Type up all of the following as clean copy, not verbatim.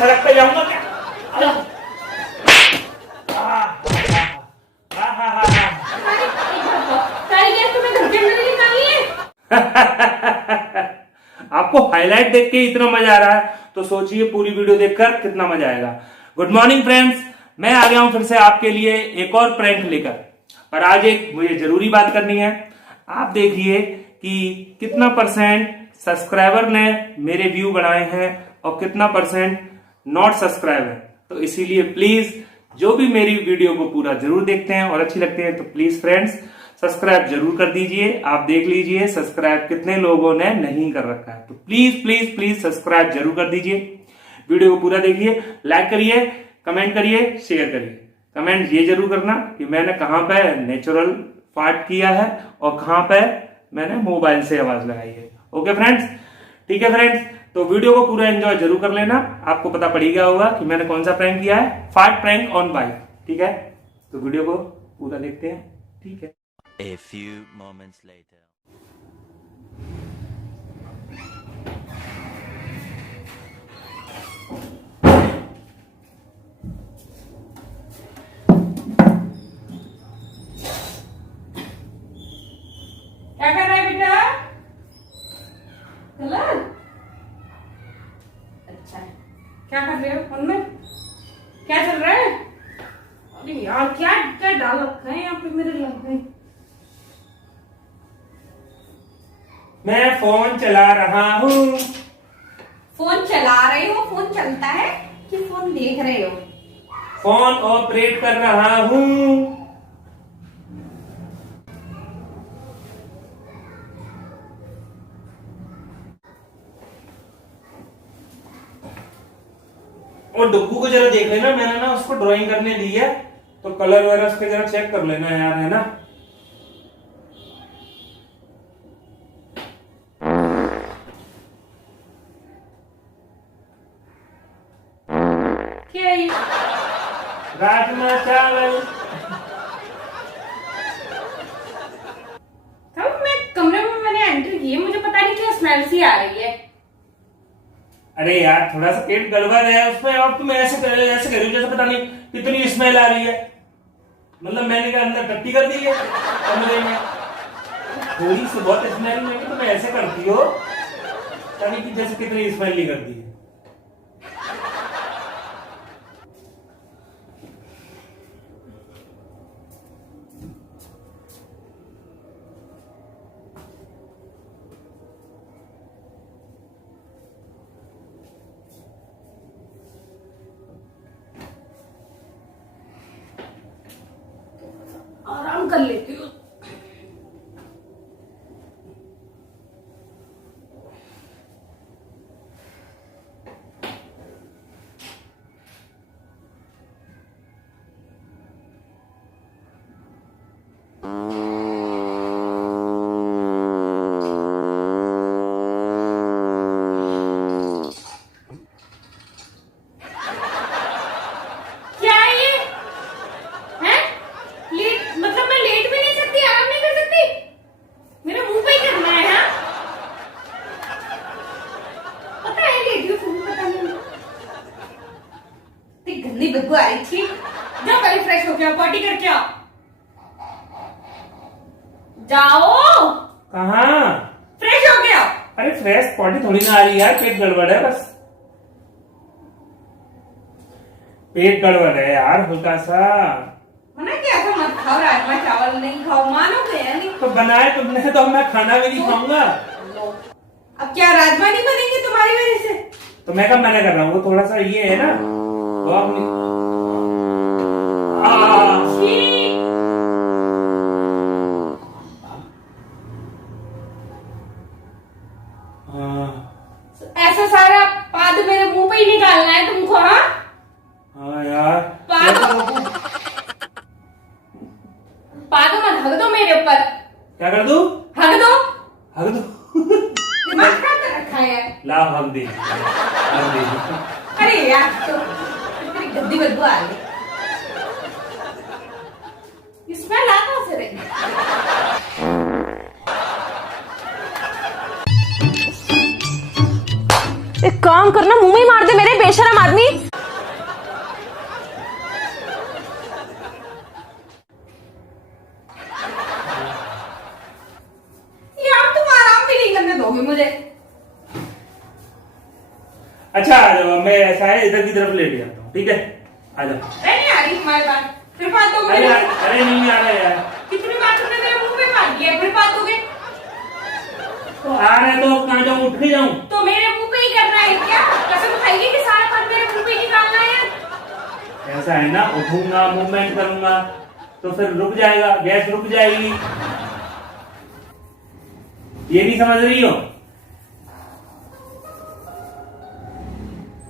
सड़क पे जाऊंगा क्या? आपको हाईलाइट देख के इतना मजा आ रहा है तो सोचिए पूरी वीडियो देखकर कितना मजा आएगा। गुड मॉर्निंग फ्रेंड्स, मैं आ गया हूं फिर से आपके लिए एक और प्रैंक लेकर। पर आज एक मुझे जरूरी बात करनी है। आप देखिए कि कितना परसेंट सब्सक्राइबर ने मेरे व्यू बढ़ाए हैं और कितना परसेंट नॉट सब्सक्राइबर। तो इसीलिए प्लीज जो भी मेरी वीडियो को पूरा जरूर देखते हैं और अच्छी लगती है तो प्लीज फ्रेंड्स सब्सक्राइब जरूर कर दीजिए। आप देख लीजिए सब्सक्राइब कितने लोगों ने नहीं कर रखा है, तो प्लीज प्लीज प्लीज सब्सक्राइब जरूर कर दीजिए। वीडियो को पूरा देखिए, लाइक करिए, कमेंट करिए, शेयर करिए। कमेंट ये जरूर करना कि मैंने कहां पे नेचुरल फार्ट किया है और कहां पे मैंने मोबाइल से आवाज लगाई है। ओके फ्रेंड्स, ठीक है फ्रेंड्स, तो वीडियो को पूरा एंजॉय जरूर कर लेना। आपको पता पड़ गया होगा कि मैंने कौन सा प्रैंक किया है, फार्ट प्रैंक ऑन बाइक। ठीक है, तो वीडियो को पूरा देखते हैं। ठीक है। A few moments later. क्या कर रहा है बेटा? कलर? अच्छा है। क्या कर रहे हो फोन में? क्या चल रहा है? अरे यार क्या क्या डाल रखा है यहाँ पे मेरे लग गए। मैं फोन चला रहा हूँ। फोन चला रहे हो? फोन चलता है कि फोन देख रहे हो? फोन ऑपरेट कर रहा हूँ। और डुग्गू को जरा देख लेना, मैंने ना उसको ड्राइंग करने दी है तो कलर वगैरह उसके जरा चेक कर लेना यार, है ना। क्या ये? राजमा चावल। कब मैं कमरे में मैंने एंटर किए, मुझे पता नहीं क्या स्मेल सी आ रही है। अरे यार थोड़ा सा पेट गड़बड़ है उसमें, अब तुम ऐसे कर रही हो जैसे पता नहीं कितनी स्मेल आ रही है। मतलब मैंने क्या अंदर टट्टी कर दी है कमरे में? थोड़ी सी बहुत स्मेल में तुम ऐसे करती हो यानी कि जैसे कितनी स्मेल नहीं करती है। आराम कर लेती हूँ। गंदी बदबू आ रही थी। जाओ पहले फ्रेश हो गया, पॉटी करके आओ। जाओ। कहाँ? फ्रेश हो गया। अरे फ्रेश पॉटी थोड़ी ना आ रही है, पेट गड़बड़ है बस। पेट गड़बड़ है यार हल्का सा। मना क्या था मत खाओ, राजमा चावल नहीं खाओ, मानोगे या नहीं? तो बनाए तुमने तो मैं खाना भी नहीं खाऊंगा। अब क्या राजमा नहीं बनेंगे तुम्हारी वजह से? तो मैं कब मना कर रहा हूँ, वो थोड़ा सा ये है ना वो अपनी ऐसा सारा पाद मेरे मुंह पे ही निकालना है तुमको? हाँ हाँ यार पाद मत हग दो मेरे ऊपर। क्या कर दूं? हग दो। हग दो। दिमाग खराब कर रखा है। ला हग दे, हग दे। अरे यार तो इतनी गंदी बदबू आ रही है, इसमें ला कहां से रही? एक काम करना, मुंह में ही मार दे मेरे बेशरम आदमी। यार तुम आराम भी नहीं करने दोगे मुझे। अच्छा आ जाओ, मैं ऐसा है इधर की तरफ लेट जाता हूँ, ठीक है? आ जाओ। अरे नहीं आ रही तुम्हारी बात, फिर बात हो अरे गई। अरे नहीं आ रहा यार। कितनी बार तुमने मेरे मुंह पे मार दिया, फिर बात हो गई। तो आ रहा है तो कहाँ जाऊँ, उठ नहीं जाऊँ? तो मेरे मुंह पे ही करना है क्या? कसम खाइए कि सारा पानी मेरे मुंह पे ही निकालना है। ऐसा है ना, उठूंगा मूवमेंट करूंगा तो फिर रुक जाएगा, गैस रुक जाएगी। ये नहीं समझ रही हो?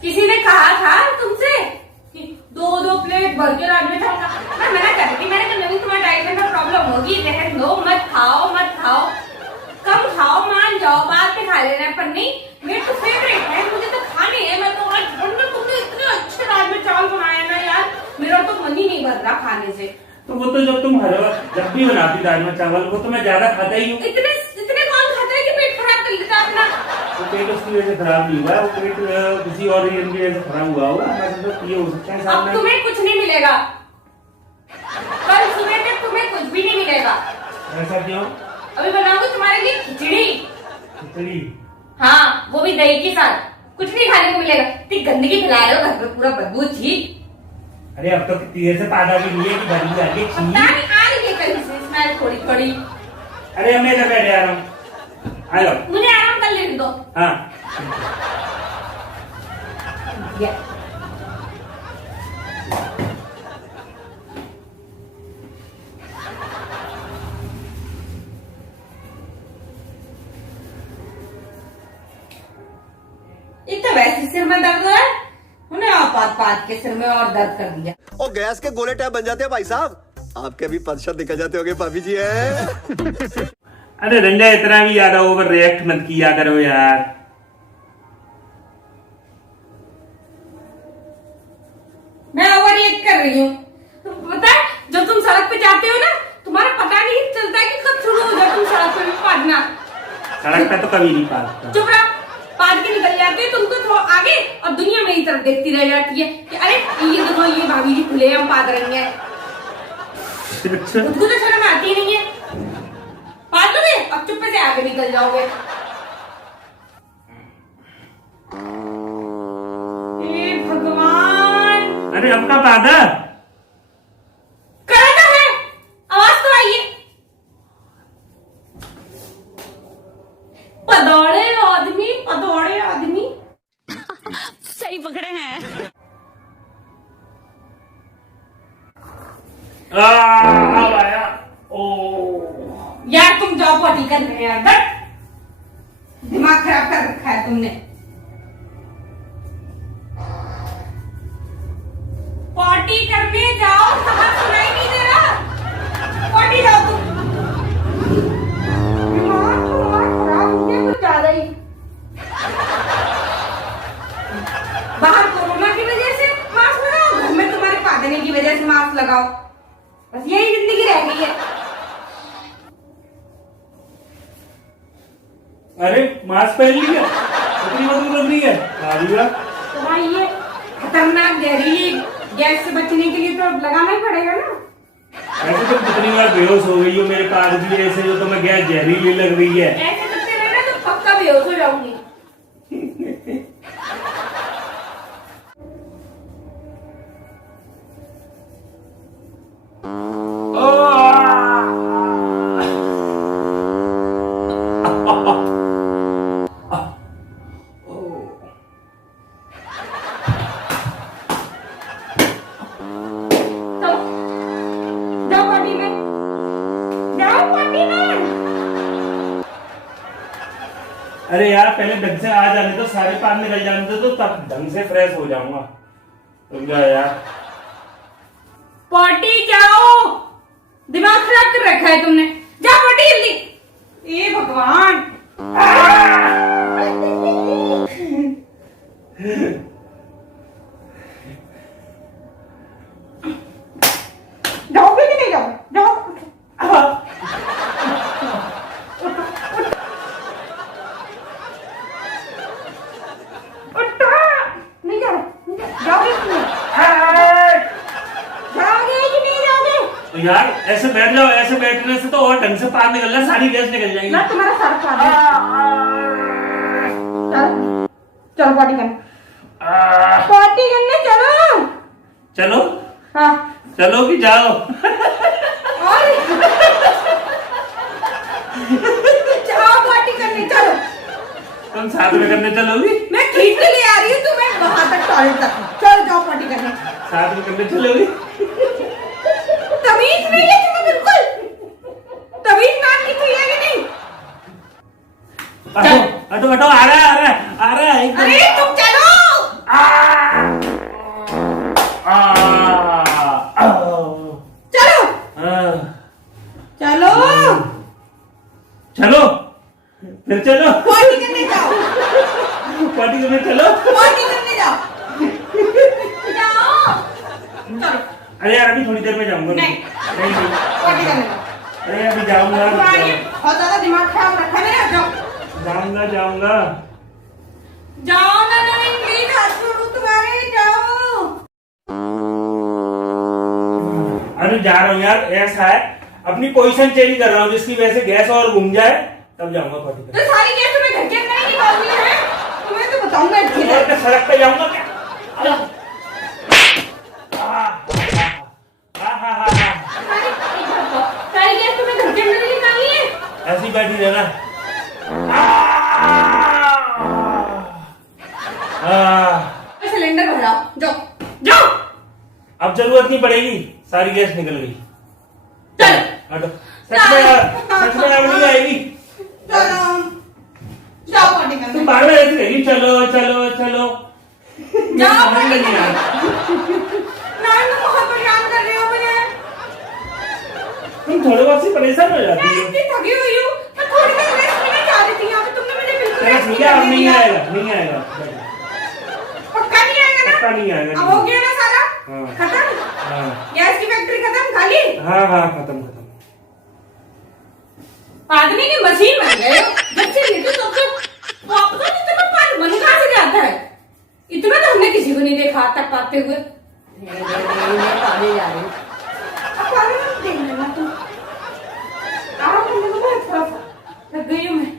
किसी ने कहा था तुमसे कि 2-2 प्लेट बर्गर आज में खाऊंगा? मैं मना कर रही थी, मैंने कहा नहीं तुम्हारे डाइट में प्रॉब्लम होगी, रहने दो, मत खाओ मत खाओ, कम खाओ, मान जाओ, बाद में खा लेना। पर नहीं, मेरे तो फेवरेट है, मुझे तो खाने हैं। मैं तो आज तुमने इतने अच्छे राजमा चावल बनाए ना यार, मेरा तो मन ही नहीं भर रहा खाने से। तो वो तो जब तुम हर वक्त जब भी बनाती राजमा चावल वो तो मैं ज्यादा खाता ही हूँ। इतने इतने कौन खाता है कि पेट खराब कर लेता अपना? वो पेट उसकी वजह से खराब नहीं हुआ, वो पेट किसी और रीजन की वजह से खराब हुआ होगा। मतलब ये हो सकता है अब सामने। तुम्हें कुछ नहीं मिलेगा, कल सुबह तक तुम्हें कुछ भी नहीं मिलेगा। ऐसा क्यों? अभी बनाऊंगी तुम्हारे लिए खिचड़ी। खिचड़ी? हाँ, वो भी दही के साथ। कुछ नहीं खाने को मिलेगा। इतनी गंदगी फैला रहे हो घर पे, पूरा बदबू। छी। अरे अब तो कितनी देर से पादा भी नहीं है कि घर में आके पता नहीं आ रही है कहीं से स्मेल थोड़ी थोड़ी। अरे मैं इधर बैठ जा रहा हूँ, आ जाओ। मुझे आराम कर लेने दो। हाँ ये। एक तो वैसे सिर में दर्द है, उन्हें आपात के सिर में और दर्द कर दिया। और गैस के गोले टैप बन जाते हैं भाई साहब। आपके भी परसत निकल जाते होंगे भाभी जी है। अरे रंजा इतना भी ज्यादा ओवर रिएक्ट मत किया करो यार। मैं ओवर रिएक्ट कर रही हूँ। तो पता है जब तुम सड़क पे जाते हो ना, तुम्हारा पता नहीं चलता कि कब शुरू हो जाए तुम सड़क पे भी पादना। सड़क पे तो कभी नहीं पाता। चुप रहो, पाद के निकल जाते हो तुम तो थोड़ा आगे और दुनिया मेरी तरफ देखती रह जाती है कि अरे ये देखो ये भाभी जी खुले हम पाद रही है। खुद को तो शर्म आती नहीं है। पाद लोगे अब चुप्पे से आगे निकल जाओगे। हे भगवान। अरे अब का पादा करना है, आवाज तो आई है। पदौड़े आदमी सही पकड़े हैं। अब आया। ओ यार तुम जाओ पॉटी करने यार, बट दिमाग खराब कर रखा है तुमने। पॉटी करने जाओ, समझ सुनाई नहीं दे रहा। पॉटी जाओ तुम। दिमाग खराब हो गया कुछ ज्यादा ही। बाहर कोरोना की वजह से मास्क लगाओ, घर में तुम्हारे पादने की वजह से मास्क लगाओ। बस यही जिंदगी रह गई है। अरे मास्क पहन लिया, इतनी बदबू लग रही है। तो भाई ये खतरनाक जहरीली गैस से बचने के लिए तो लगाना ही पड़ेगा ना। ऐसे तो कितनी बार बेहोश हो गई हो मेरे पास भी ऐसे, जो तुम्हें गैस जहरीली लग रही है। ऐसे करते रहना तो पक्का बेहोश हो जाऊंगी। जाओ पार्टी में, जाओ पार्टी में। अरे यार पहले ढंग से आ जाने दो, सारे पान निकल जाने दो तो तब ढंग से फ्रेश हो जाऊंगा। रुक जा यार। पार्टी जाओ, दिमाग खराब कर रखा है तुमने। जाओ पार्टी जल्दी। ए भगवान। जाओगे कि नहीं जाओगे? जाओ। उठ। ऐसे बैठ जाओ, ऐसे बैठने से तो और ढंग से पार निकल रहा है, सारी गैस निकल जाएगी। ना तुम्हारा सर पार चलो पॉटी करने, पॉटी करने चलो। चलो हाँ चलो कि जाओ। और जाओ पॉटी करने चलो। तुम साथ में करने चलोगी? मैं खींच के ले आ रही हूँ तुम्हें वहां तक, टॉयलेट तक। चलो जाओ पॉटी करने। साथ में करने चलोगी? तमीज नहीं है तुम्हें बिल्कुल, तमीज नाम की चीज है कि नहीं? हटो हटो, आ रहा है एकदम। अरे तुम चलो। चलो चलो चलो फिर चलो, पॉटी करने जाओ, पार्टी करने चलो। पॉटी करने जाओ, जाओ चलो। अरे यार अभी थोड़ी देर में जाऊंगा। नहीं। नहीं। पॉटी करने जाओ। अरे अभी जाऊंगा, तुम्हारी बहुत ज्यादा दिमाग खराब रखा है। जाओ जाऊंगा। जाओ ना, नहीं प्लीज हाथ छोड़ो तुम्हारे, जाओ। अरे जा रहा हूँ यार, ऐसा है अपनी पोजीशन चेंज कर रहा हूँ जिसकी वजह से गैस और घूम जाए, तब जाऊंगा पार्टी करने। तो सारी गैस तुम्हें घर के अंदर ही निकालनी है, तुम्हें तो बताऊंगा अच्छी और मैं सड़क पे जाऊंगा क्या? सारी गैस तुम्हें घर के अंदर ही निकालनी है। ऐसी बैठी रहना। सिलेंडर भराओ, जाओ जाओ। अब जरूरत नहीं पड़ेगी, सारी गैस निकल गई। चलो हटो, सच में अब नहीं आएगी। चलो जाओ पॉटी करने। तुम बार बार ऐसे कहेगी चलो चलो चलो, जाओ समझ में पॉटी नहीं आ करने। रहा। ना तुम बहुत परेशान कर रहे हो मुझे। तुम थोड़े बहुत से परेशान हो मैं जाती हो। इतनी थकी हुई हूँ, मैं थोड़ी देर रेस्ट लेने जा रही थी यहाँ पे, तुमने मुझे बिल्कुल चलो रेस्ट ठीक है, अब करने नहीं दिया। आएगा, नहीं आएगा, पक्का नहीं आएगा ना? पक्का नहीं आएगा। अब हो गया ना सारा हाँ। खत्म, हाँ गैस की फैक्ट्री खत्म, खाली। हाँ हाँ, खत्म। आदमी की मशीन बन गए हो। जब से लेते तब से वापस इतना पानी बन कहाँ से जाता है? इतना तो हमने किसी को नहीं देखा आज तक पाते हुए। पानी जा रही अब पानी मत देख लेना तुम। आराम करने को बहुत थोड़ा सा थक गई हूँ मैं।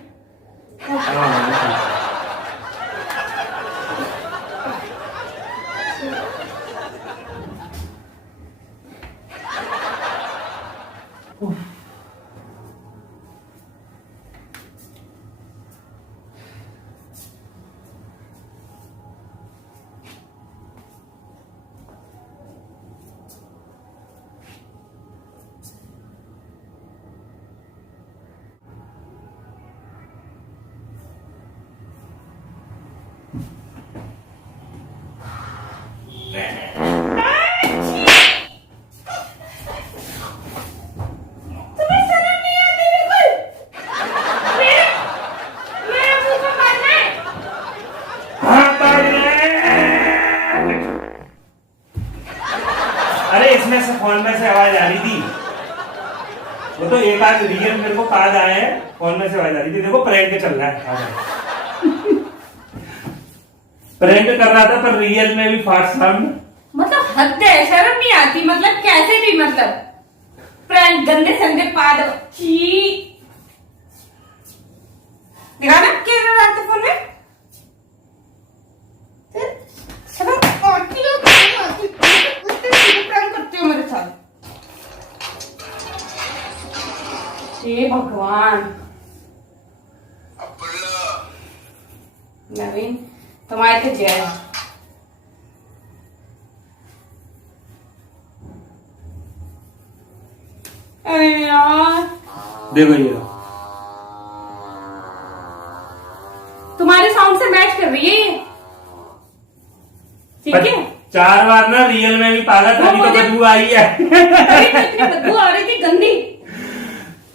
अरे इसमें से फोन में से आवाज आ रही थी, वो तो एक आध रियल मेरे को कार्ड आए हैं, फोन में से आवाज आ रही थी। देखो प्रैंक चल रहा है, प्रैंक कर रहा था पर रियल में भी फास्ट साउंड। मतलब हद है, शर्म नहीं आती, मतलब कैसे भी, मतलब प्रैंक गंदे संदे पाद छी। दिखा ना क्या कर रहा था फोन में? शर्म आती है, प्रैंक करते हो मेरे साथ। हे भगवान नवीन, तुम्हारे तो जय। अरे यार देखो ये तुम्हारे साउंड से मैच कर रही है ये, ठीक है? 4 बार ना रियल में भी पाला था, तो बदबू आई है। तभी तो इतनी बदबू आ रही थी गंदी।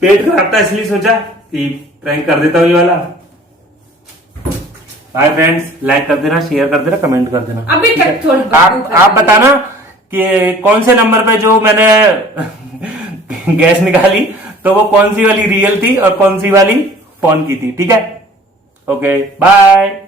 पेट खराब था इसलिए सोचा कि प्रैंक कर देता हूँ ये वाला। बाय फ्रेंड्स, लाइक कर देना, शेयर कर देना, कमेंट कर देना। अभी तक थोड़ी आप बताना कि कौन से नंबर पे जो मैंने गैस निकाली तो वो कौन सी वाली रियल थी और कौन सी वाली फोन की थी। ठीक है, ओके बाय।